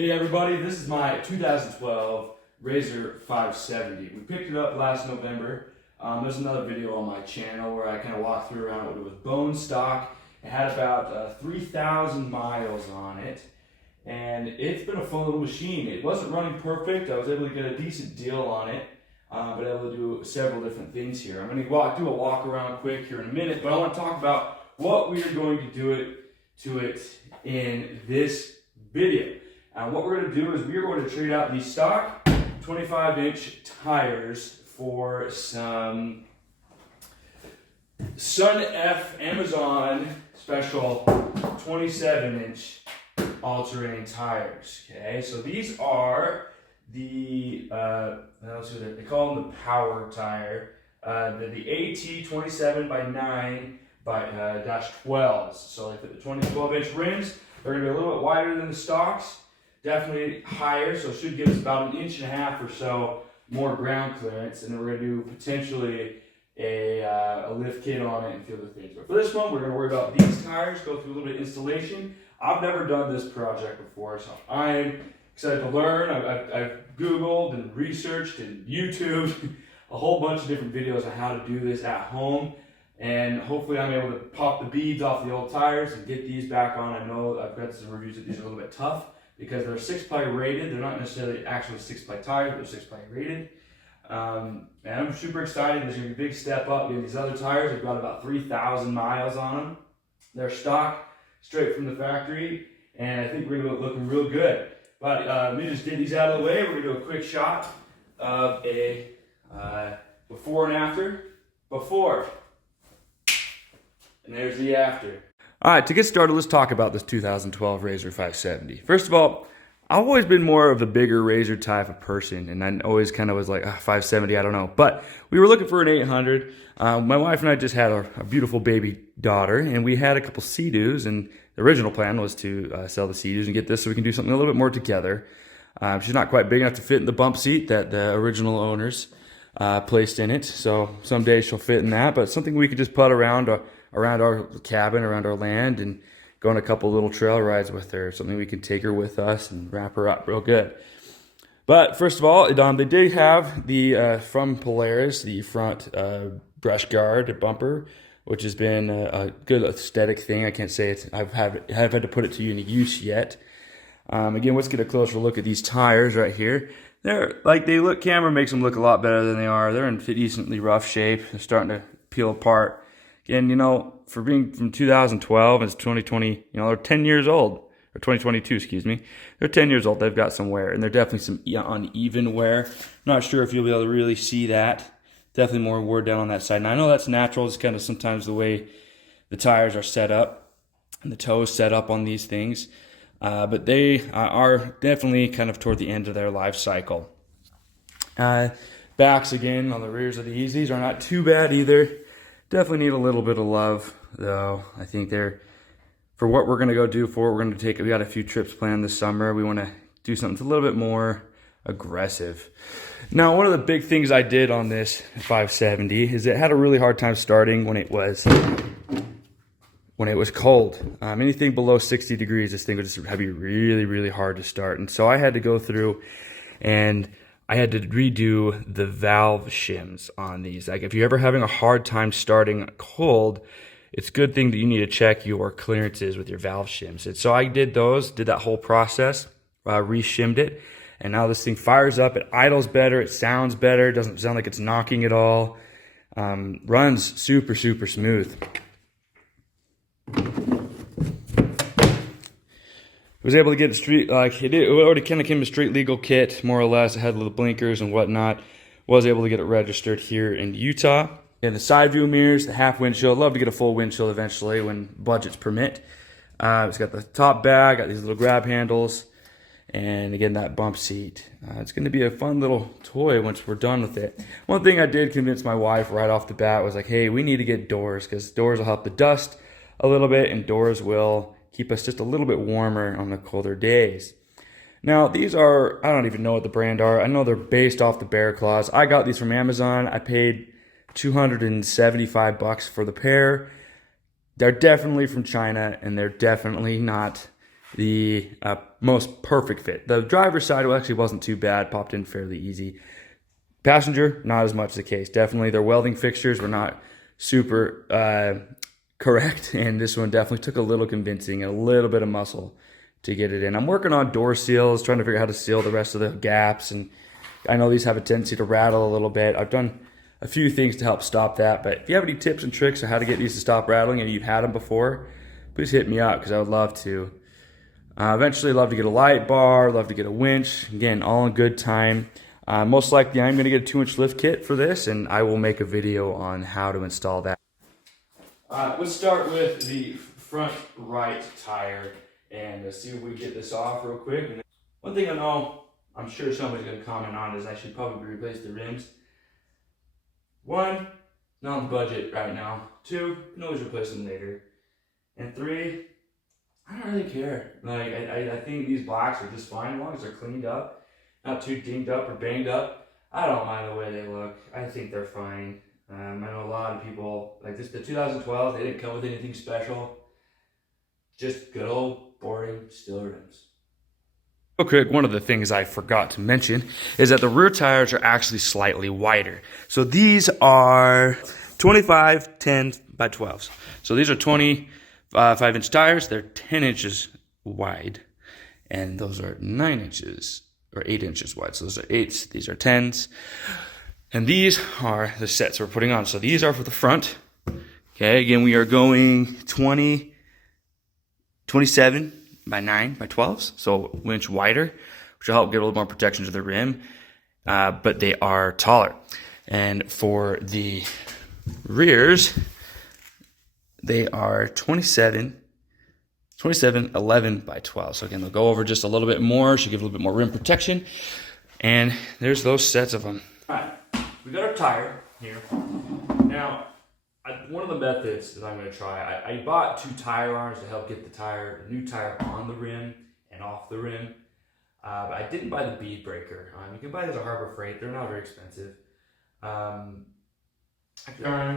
Hey everybody, this is my 2012 Razer 570. We picked it up last November. There's another video on my channel where I kind of walked through around it. It was bone stock. It had about 3,000 miles on it. And it's been a fun little machine. It wasn't running perfect. I was able to get a decent deal on it. But able to do several different things here. I'm going to do a walk around quick here in a minute, but I want to talk about what we are going to do to it in this video. And what we're going to do is we're going to trade out these stock 25-inch tires for some SunF Amazon special 27-inch all-terrain tires. Okay, so these are the they call them the power tire. The AT 27 by 9 by -12s. So like the 12-inch rims, they're going to be a little bit wider than the stocks. Definitely higher, so it should give us about 1.5 inches or so more ground clearance, and then we're going to do potentially a lift kit on it and a few other things. But for this one, we're going to worry about these tires, go through a little bit of installation. I've never done this project before, so I'm excited to learn. I've Googled and researched and YouTubed a whole bunch of different videos on how to do this at home, and hopefully I'm able to pop the beads off the old tires and get these back on. I know I've got some reviews that these are a little bit tough, because they're 6-ply rated. They're not necessarily actually 6-ply tires, but they're 6-ply rated. And I'm super excited. There's going to be a big step up. Getting these other tires, they've got about 3,000 miles on them. They're stock, straight from the factory, and I think we're going to be looking real good. But let me just get these out of the way. We're going to do a quick shot of a before and after. Before. And there's the after. All right, to get started, let's talk about this 2012 Razer 570. First of all, I've always been more of the bigger Razer type of person, and I always kind of was like, 570, I don't know. But we were looking for an 800. My wife and I just had a beautiful baby daughter, and we had a couple Sea-Doos, and the original plan was to sell the Sea-Doos and get this so we can do something a little bit more together. She's not quite big enough to fit in the bump seat that the original owners placed in it, so someday she'll fit in that, but something we could just put around our cabin, around our land, and go on a couple little trail rides with her. Something we can take her with us and wrap her up real good. But first of all, they did have the from Polaris, the front brush guard bumper, which has been a good aesthetic thing. I can't say I've had to put it to any use yet. Again, let's get a closer look at these tires right here. Camera makes them look a lot better than they are. They're in decently rough shape. They're starting to peel apart. And, for being from 2012 and it's 2020, they're 10 years old, or 2022, excuse me. They're 10 years old. They've got some wear, and they're definitely some uneven wear. Not sure if you'll be able to really see that. Definitely more wear down on that side. And I know that's natural. It's kind of sometimes the way the tires are set up and the toes set up on these things. But they are definitely kind of toward the end of their life cycle. Backs, again, on the rears of these are not too bad either. Definitely need a little bit of love, though. I think for what we're going to go do, for what we're going to take, we got a few trips planned this summer. We want to do something that's a little bit more aggressive. Now, one of the big things I did on this 570 is it had a really hard time starting when it was cold. Anything below 60 degrees, this thing would just be really, really hard to start. And so I had to go through and I had to redo the valve shims on these. Like, if you're ever having a hard time starting cold, it's a good thing that you need to check your clearances with your valve shims. And so I did that whole process, re-shimmed it, and now this thing fires up. It idles better, it sounds better, it doesn't sound like it's knocking at all. Runs super, super smooth. Was able to get it already kind of came a street legal kit, more or less. It had the blinkers and whatnot. Was able to get it registered here in Utah. And the side view mirrors, the half windshield. Love to get a full windshield eventually when budgets permit. It's got the top bag, got these little grab handles, and again that bump seat. It's going to be a fun little toy once we're done with it. One thing I did convince my wife right off the bat was like, hey, we need to get doors, because doors will help the dust a little bit, and doors will keep us just a little bit warmer on the colder days. Now, these are, I don't even know what the brand are. I know they're based off the Bear Claws. I got these from Amazon. I paid $275 for the pair. They're definitely from China, and they're definitely not the most perfect fit. The driver's side actually wasn't too bad, popped in fairly easy. Passenger, not as much the case. Definitely their welding fixtures were not super correct, and this one definitely took a little convincing, a little bit of muscle to get it in. I'm working on door seals, trying to figure out how to seal the rest of the gaps, and I know these have a tendency to rattle a little bit. I've done a few things to help stop that, but if you have any tips and tricks on how to get these to stop rattling and you've had them before, please hit me up because I would love to. Eventually, love to get a light bar, love to get a winch. Again, all in good time. Most likely, I'm going to get a 2-inch lift kit for this, and I will make a video on how to install that. Let's start with the front right tire and see if we get this off real quick. One thing I know, I'm sure somebody's going to comment on is I should probably replace the rims. One, not on the budget right now. Two, you can always replace them later. And three, I don't really care. Like, I think these blacks are just fine as long as they're cleaned up, not too dinged up or banged up. I don't mind the way they look. I think they're fine. I know a lot of people, like this, the 2012, they didn't come with anything special. Just good old boring steel rims. Real quick, one of the things I forgot to mention is that the rear tires are actually slightly wider. So these are 25 10 by 12s. So these are 25-inch tires. They're 10 inches wide, and those are 9 inches or 8 inches wide. So those are 8s. These are 10s. And these are the sets we're putting on. So these are for the front. Okay, again, we are going 27 by 9 by 12s, so an inch wider, which will help give a little more protection to the rim, but they are taller. And for the rears, they are 27 11 by 12. So again, they'll go over just a little bit more, should give a little bit more rim protection. And there's those sets of them. All right, we got our tire here. Now, one of the methods that I'm going to try, I bought 2 tire irons to help get the new tire on the rim and off the rim. But I didn't buy the bead breaker. You can buy these at Harbor Freight. They're not very expensive. Irons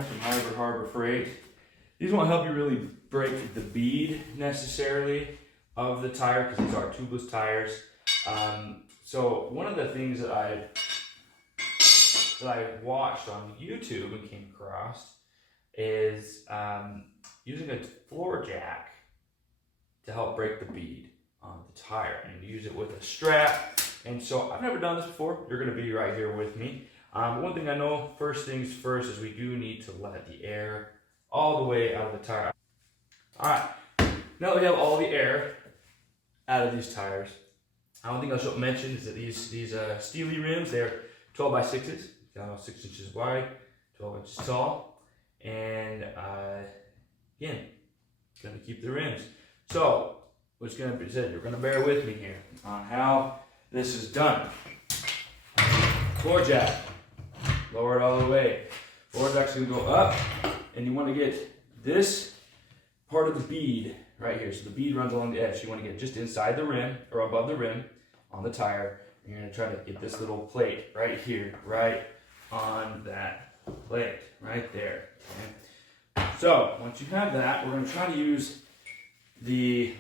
from Harbor Freight. These won't help you really break the bead necessarily of the tire because these are tubeless tires. So one of the things that I watched on YouTube and came across is using a floor jack to help break the bead on the tire, and use it with a strap. And so I've never done this before. You're going to be right here with me. One thing I know, first things first, is we do need to let the air all the way out of the tire. All right, now that we have all the air out of these tires, one thing I should mention is that these Steely rims, they're 12 by 6s, 6 inches wide, 12 inches tall. And again, it's going to keep the rims. So what's going to be said, you're going to bear with me here on how this is done. Floor jack, lower it all the way. Floor jack's going to go up, and you want to get this part of the bead right here. So the bead runs along the edge. You want to get just inside the rim or above the rim on the tire. And you're going to try to get this little plate right here, right on that plate right there. Okay. So once you have that, we're going to try to use the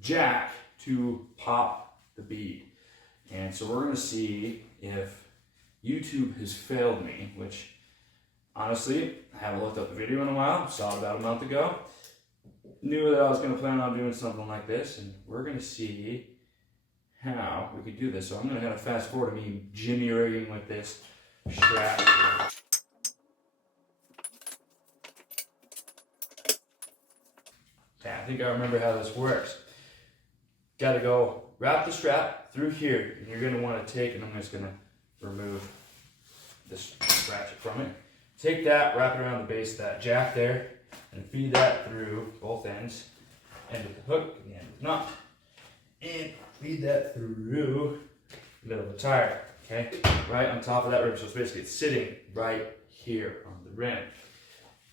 jack to pop the bead. And so we're going to see if YouTube has failed me, which honestly, I haven't looked up the video in a while. Saw it about a month ago. Knew that I was going to plan on doing something like this, and we're going to see how we could do this. So I'm going to kind of fast forward to me jimmy rigging with this strap. Okay, I think I remember how this works. Got to go wrap the strap through here, and you're going to want to take, and I'm just going to remove this ratchet from it. Take that, wrap it around the base of that jack there, and feed that through both ends, end of the hook and the end of the knot, and feed that through the middle of the tire, okay? Right on top of that rim, so it's basically sitting right here on the rim.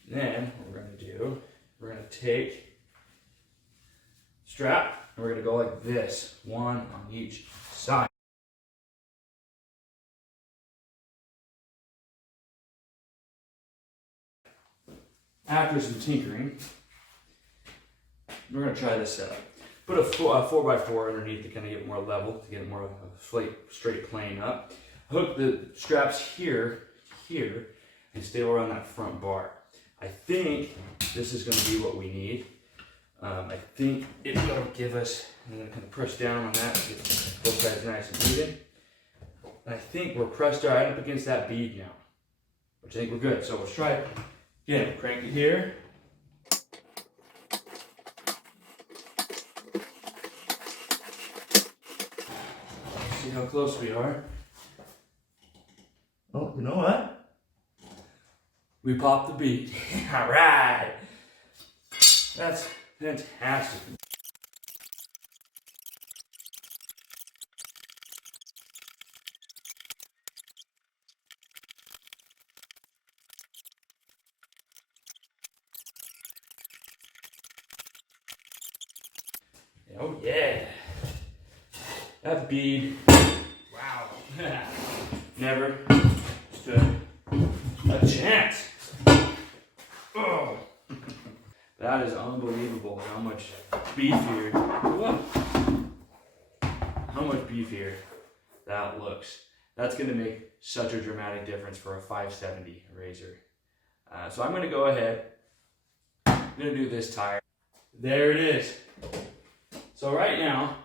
Then what we're going to do, we're going to take strap, and we're going to go like this, one on each side. After some tinkering, we're going to try this setup. put a 4x4 underneath to kind of get it more level, to get it more of a straight plane up. Hook the straps here, and stay around that front bar. I think this is going to be what we need. I think it will give us, I'm going to kind of press down on that, get both sides nice and even. And I think we're pressed right up against that bead now, which I think we're good. So let's try it again. Crank it here. See how close we are. Oh, you know what? We popped the bead. All right. That's fantastic. Oh yeah. That bead, wow. Never stood a chance. Oh. That is unbelievable how much beefier, that looks. That's going to make such a dramatic difference for a 570 Razer. So I'm going to go ahead, I'm going to do this tire. There it is. So right now,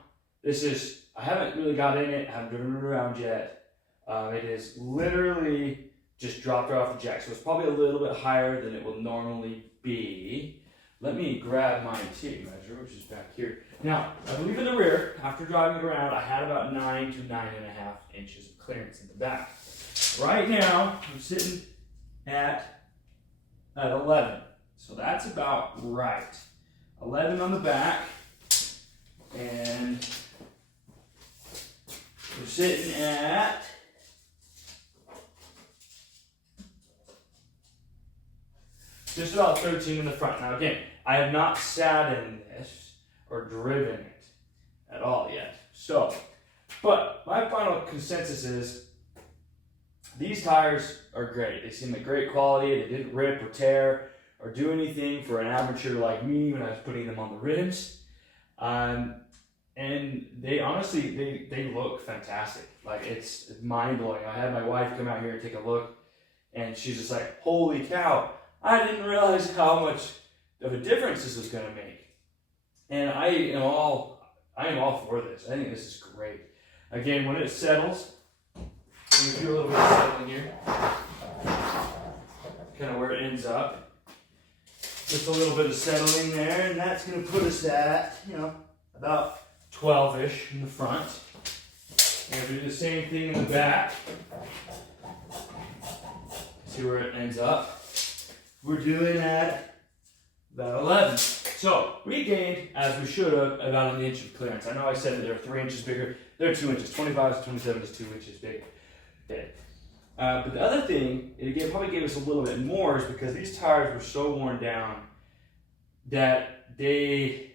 this is, I haven't really got in it, I haven't driven it around yet. It is literally just dropped right off the jack. So it's probably a little bit higher than it will normally be. Let me grab my tape measure, which is back here. Now, I believe in the rear, after driving it around, I had about 9 to 9.5 inches of clearance in the back. Right now, I'm sitting at 11. So that's about right. 11 on the back. And we're sitting at just about 13 in the front. Now again, I have not sat in this or driven it at all yet. So, but my final consensus is these tires are great. They seem like great quality. They didn't rip or tear or do anything for an amateur like me when I was putting them on the rims. And they honestly, they look fantastic. Like it's mind blowing. I had my wife come out here and take a look and she's just like, holy cow, I didn't realize how much of a difference this was going to make. And I am all for this. I think this is great. Again, when it settles, you feel a little bit of settling here, kind of where it ends up. Just a little bit of settling there, and that's going to put us at, about 12-ish in the front. And do the same thing in the back. See where it ends up. We're doing at about 11. So we gained, as we should have, about an inch of clearance. I know I said that they're 3 inches bigger. They're 2 inches. 25 to 27 is 2 inches big. Okay. But the other thing, it again probably gave us a little bit more, is because these tires were so worn down that they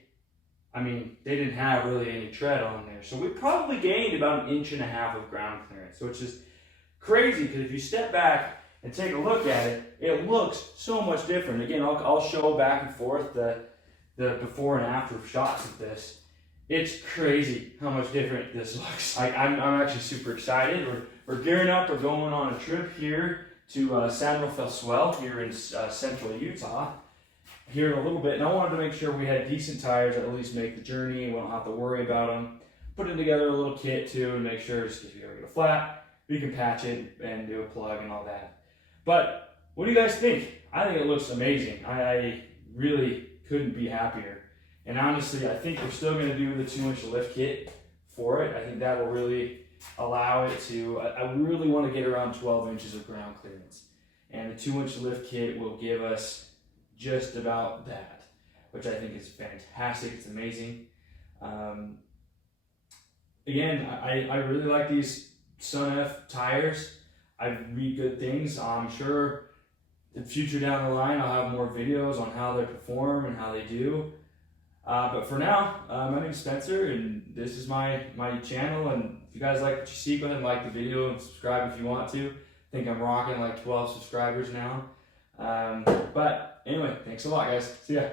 didn't have really any tread on there. So we probably gained about 1.5 inches of ground clearance, which is crazy because if you step back and take a look at it, it looks so much different. Again, I'll show back and forth the before and after shots of this. It's crazy how much different this looks. I'm actually super excited. We're gearing up. We're going on a trip here to San Rafael here in central Utah here in a little bit. And I wanted to make sure we had decent tires that at least make the journey. We don't have to worry about them. Putting together a little kit too and make sure if you ever get a flat, we can patch it and do a plug and all that. But what do you guys think? I think it looks amazing. I really couldn't be happier. And honestly, I think we're still going to do the 2-inch lift kit for it. I think that will really allow it to, I really want to get around 12 inches of ground clearance. And the 2-inch lift kit will give us just about that, which I think is fantastic. It's amazing. Again, I really like these SunF tires. I read good things. I'm sure in the future down the line, I'll have more videos on how they perform and how they do. But for now, my name is Spencer, and this is my channel. And if you guys like what you see, go ahead and like the video and subscribe if you want to. I think I'm rocking like 12 subscribers now. But anyway, thanks a lot, guys. See ya.